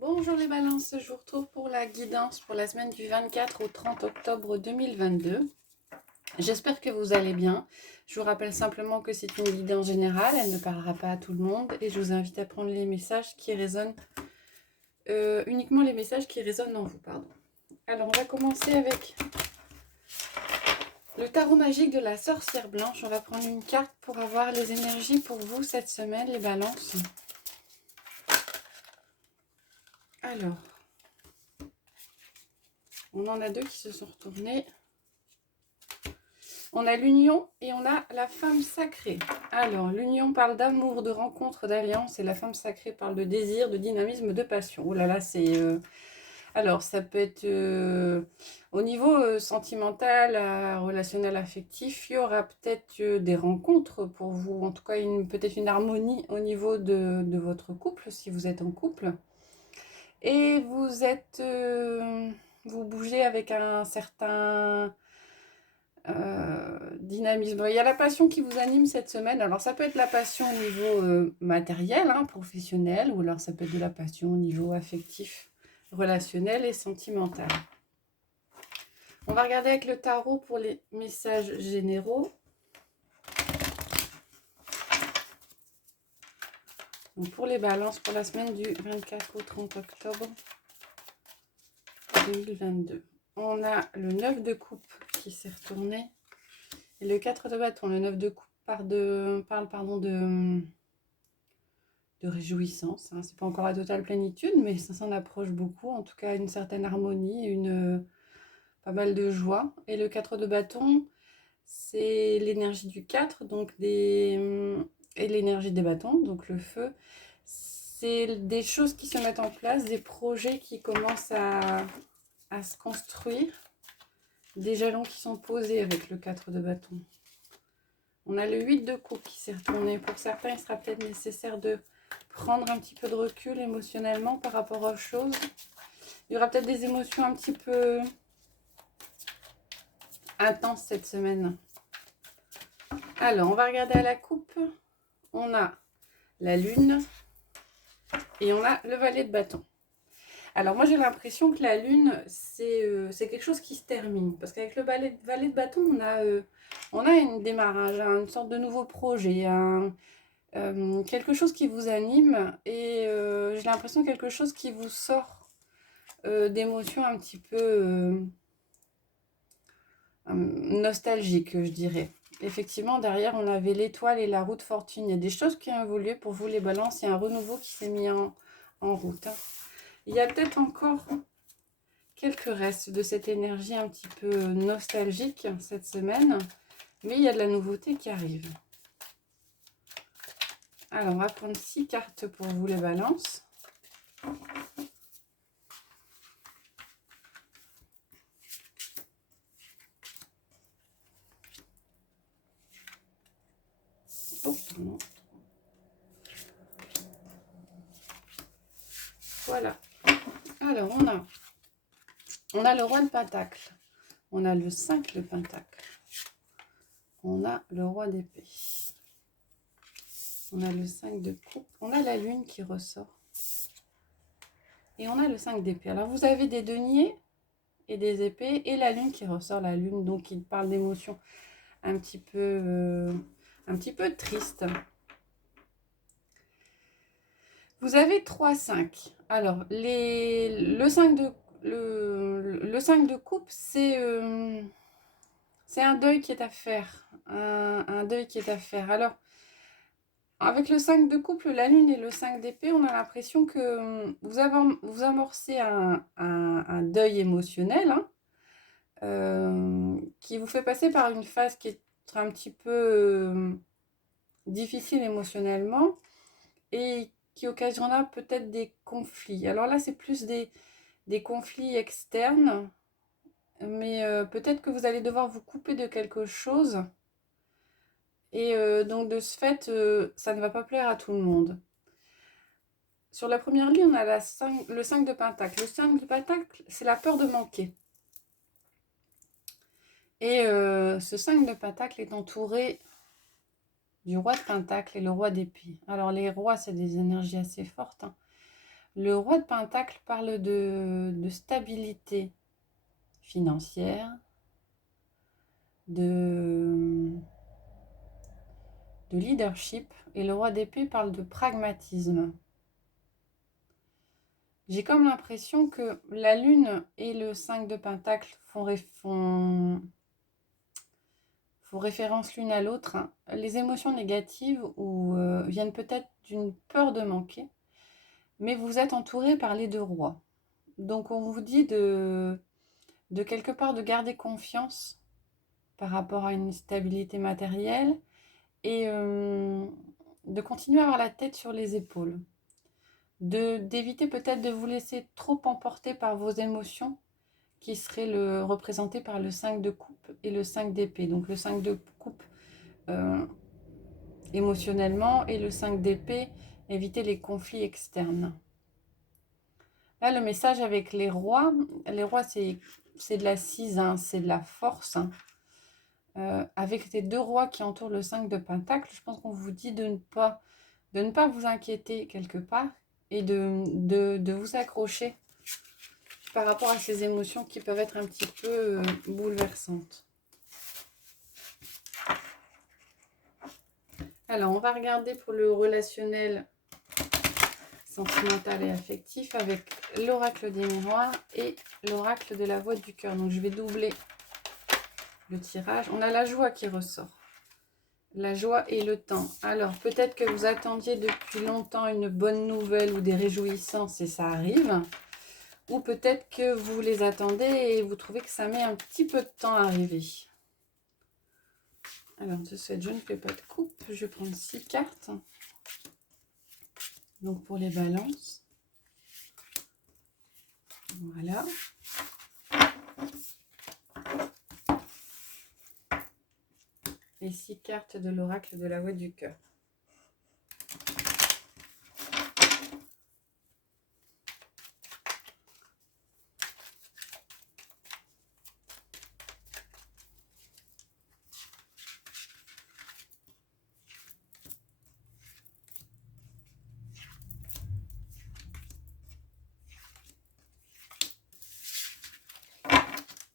Bonjour les balances, je vous retrouve pour la guidance pour la semaine du 24 au 30 octobre 2022. J'espère que vous allez bien. Je vous rappelle simplement que c'est une guidance générale, elle ne parlera pas à tout le monde et je vous invite à prendre les messages qui résonnent, uniquement les messages qui résonnent en vous. Alors on va commencer avec le tarot magique de la sorcière blanche. On va prendre une carte pour avoir les énergies pour vous cette semaine, les balances. Alors, on en a deux qui se sont retournés. On a l'union et on a la femme sacrée. Alors, l'union parle d'amour, de rencontre, d'alliance. Et la femme sacrée parle de désir, de dynamisme, de passion. Oh là là, c'est... Alors, ça peut être au niveau sentimental, relationnel, affectif. Il y aura peut-être des rencontres pour vous. En tout cas, peut-être une harmonie au niveau de votre couple, si vous êtes en couple. Et vous êtes... vous bougez avec un certain... dynamisme. Il y a la passion qui vous anime cette semaine. Alors ça peut être la passion au niveau matériel, hein, professionnel, ou alors ça peut être de la passion au niveau affectif, relationnel et sentimental. On va regarder avec le tarot pour les messages généraux. Donc pour les balances pour la semaine du 24 au 30 octobre 2022. On a le 9 de coupe qui s'est retourné. Et le 4 de bâton. Le 9 de coupe parle de réjouissance. Hein. C'est pas encore la totale plénitude, mais ça s'en approche beaucoup. En tout cas, une certaine harmonie, pas mal de joie. Et le 4 de bâton, c'est l'énergie du 4, et l'énergie des bâtons, donc le feu. C'est des choses qui se mettent en place, des projets qui commencent à se construire, des jalons qui sont posés avec le 4 de bâton. On a le 8 de coupe qui s'est retourné. Pour certains, il sera peut-être nécessaire de prendre un petit peu de recul émotionnellement par rapport aux choses. Il y aura peut-être des émotions un petit peu intenses cette semaine. Alors, on va regarder à la coupe. On a la lune et on a le valet de bâton. Alors, moi, j'ai l'impression que la lune, c'est quelque chose qui se termine. Parce qu'avec le valet de bâton, on a un démarrage, une sorte de nouveau projet, quelque chose qui vous anime et j'ai l'impression quelque chose qui vous sort d'émotions un petit peu nostalgiques, je dirais. Effectivement, derrière, on avait l'étoile et la roue de fortune. Il y a des choses qui ont évolué pour vous, les balances. Il y a un renouveau qui s'est mis en route. Hein. Il y a peut-être encore quelques restes de cette énergie un petit peu nostalgique cette semaine, mais il y a de la nouveauté qui arrive. Alors, on va prendre 6 cartes pour vous, les balances. Oh, pardon. Voilà. Alors, on a le roi de pentacle. On a le 5 de pentacle. On a le roi d'épée. On a le 5 de coupe. On a la lune qui ressort. Et on a le 5 d'épée. Alors, vous avez des deniers et des épées et la lune qui ressort. La lune, donc, il parle d'émotions un petit peu tristes. Vous avez 3-5. Alors, le 5 de coupe, c'est un deuil qui est à faire. Un deuil qui est à faire. Alors, avec le 5 de couple, la lune et le 5 d'épée, on a l'impression que vous amorcez un deuil émotionnel, hein, qui vous fait passer par une phase qui est un petit peu difficile émotionnellement et qui occasionnera peut-être des conflits. Alors là, c'est plus des conflits externes, mais peut-être que vous allez devoir vous couper de quelque chose. Et donc de ce fait, ça ne va pas plaire à tout le monde. Sur la première ligne, on a le 5 de pentacle. Le 5 de pentacle, c'est la peur de manquer. Et ce 5 de pentacle est entouré du roi de pentacle et le roi d'épée. Alors les rois, c'est des énergies assez fortes. Hein. Le roi de Pentacle parle de stabilité financière, de, de leadership, et le roi d'épée parle de pragmatisme. J'ai comme l'impression que la lune et le 5 de Pentacle font référence l'une à l'autre, hein. Les émotions négatives viennent peut-être d'une peur de manquer, mais vous êtes entouré par les deux rois. Donc on vous dit de quelque part de garder confiance par rapport à une stabilité matérielle et de continuer à avoir la tête sur les épaules. D'éviter peut-être de vous laisser trop emporter par vos émotions qui seraient représentées par le 5 de coupe et le 5 d'épée. Donc le 5 de coupe émotionnellement et le 5 d'épée, éviter les conflits externes. Là, le message avec les rois c'est de la 6, hein, c'est de la force. Hein. Avec les deux rois qui entourent le 5 de Pentacle, je pense qu'on vous dit de ne pas vous inquiéter quelque part et de vous accrocher par rapport à ces émotions qui peuvent être un petit peu bouleversantes. Alors, on va regarder pour le relationnel sentimental et affectif avec l'oracle des miroirs et l'oracle de la voix du cœur. Donc, je vais doubler le tirage. On a la joie qui ressort. La joie et le temps. Alors, peut-être que vous attendiez depuis longtemps une bonne nouvelle ou des réjouissances et ça arrive. Ou peut-être que vous les attendez et vous trouvez que ça met un petit peu de temps à arriver. Alors, de ce fait, je ne fais pas de coupe. Je vais prendre 6 cartes. Donc, pour les balances. Voilà. Les 6 cartes de l'oracle de la voix du cœur.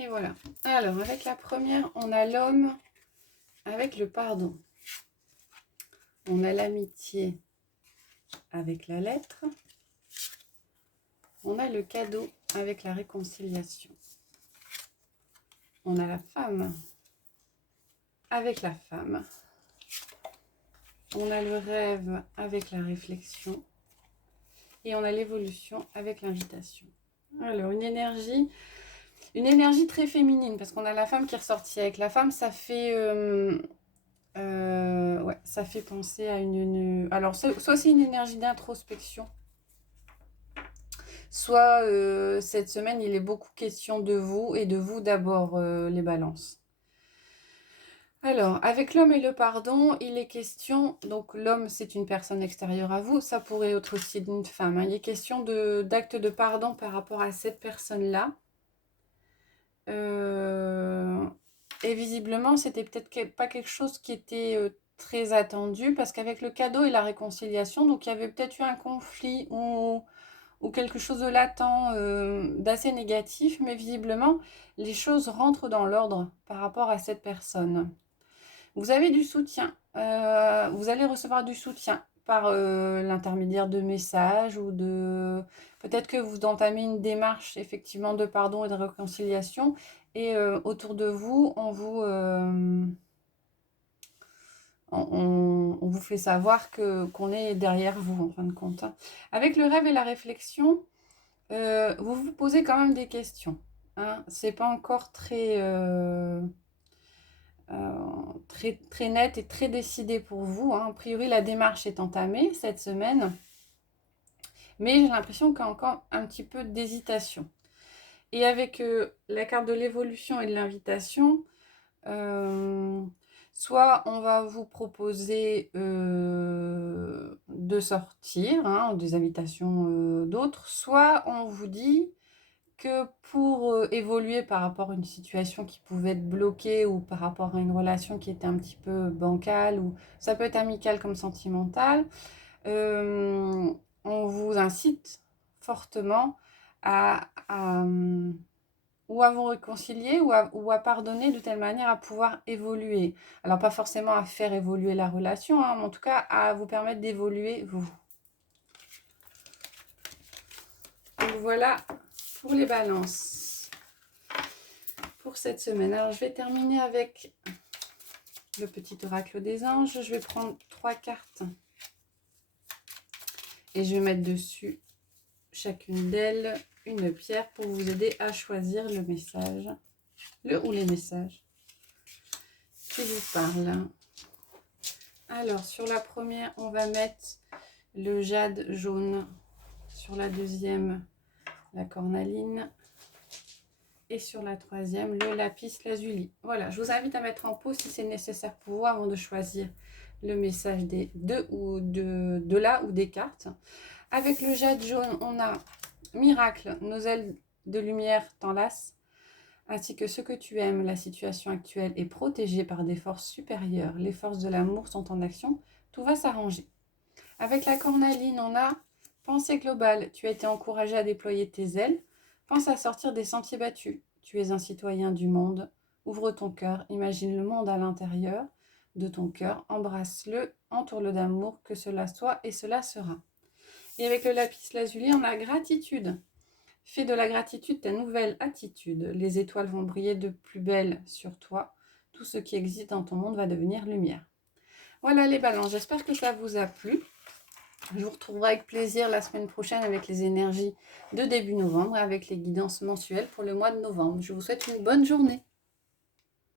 Et voilà. Alors, avec la première, on a l'homme avec le pardon. On a l'amitié avec la lettre. On a le cadeau avec la réconciliation. On a la femme avec la femme. On a le rêve avec la réflexion. Et on a l'évolution avec l'invitation. Alors, une énergie très féminine, parce qu'on a la femme qui est ressortie. Avec la femme, ça fait... ouais, ça fait penser à alors, soit c'est une énergie d'introspection, soit cette semaine, il est beaucoup question de vous et de vous d'abord, les balances. Alors, avec l'homme et le pardon, il est question, donc l'homme c'est une personne extérieure à vous, ça pourrait être aussi une femme, hein. Il est question d'acte de pardon par rapport à cette personne-là. Et visiblement, c'était peut-être pas quelque chose qui était très attendu, parce qu'avec le cadeau et la réconciliation, donc il y avait peut-être eu un conflit ou quelque chose de latent, d'assez négatif, mais visiblement, les choses rentrent dans l'ordre par rapport à cette personne. Vous avez du soutien, vous allez recevoir du soutien par l'intermédiaire de messages ou de... Peut-être que vous entamez une démarche effectivement de pardon et de réconciliation et autour de vous, on vous fait savoir qu'on est derrière vous en fin de compte, hein. Avec le rêve et la réflexion, vous vous posez quand même des questions, hein. C'est pas encore très net et très décidé pour vous, hein. A priori, la démarche est entamée cette semaine, mais j'ai l'impression qu'il y a encore un petit peu d'hésitation. Et avec la carte de l'évolution et de l'invitation, soit on va vous proposer de sortir, hein, des invitations d'autres, soit on vous dit que pour évoluer par rapport à une situation qui pouvait être bloquée ou par rapport à une relation qui était un petit peu bancale, ou ça peut être amical comme sentimental, on vous incite fortement ou à vous réconcilier ou à pardonner de telle manière à pouvoir évoluer. Alors pas forcément à faire évoluer la relation, hein, mais en tout cas à vous permettre d'évoluer vous. Donc voilà pour les balances pour cette semaine. Alors je vais terminer avec le petit oracle des anges. Je vais prendre 3 cartes et je vais mettre dessus chacune d'elles une pierre pour vous aider à choisir le message, ou les messages qui vous parlent. Alors sur la première, on va mettre le jade jaune, sur la deuxième, la cornaline, et sur la troisième, le lapis lazuli. Voilà, je vous invite à mettre en pause si c'est nécessaire pour vous avant de choisir le message des de là ou des cartes. Avec le jade jaune, on a miracle, nos ailes de lumière t'enlacent, ainsi que ce que tu aimes. La situation actuelle est protégée par des forces supérieures. Les forces de l'amour sont en action. Tout va s'arranger. Avec la cornaline, on a pensée globale. Tu as été encouragé à déployer tes ailes. Pense à sortir des sentiers battus. Tu es un citoyen du monde. Ouvre ton cœur. Imagine le monde à l'intérieur de ton cœur. Embrasse-le. Entoure-le d'amour. Que cela soit et cela sera. Et avec le lapis lazuli, on a gratitude. Fais de la gratitude ta nouvelle attitude. Les étoiles vont briller de plus belle sur toi. Tout ce qui existe dans ton monde va devenir lumière. Voilà les balances, j'espère que ça vous a plu. Je vous retrouverai avec plaisir la semaine prochaine avec les énergies de début novembre, avec les guidances mensuelles pour le mois de novembre. Je vous souhaite une bonne journée.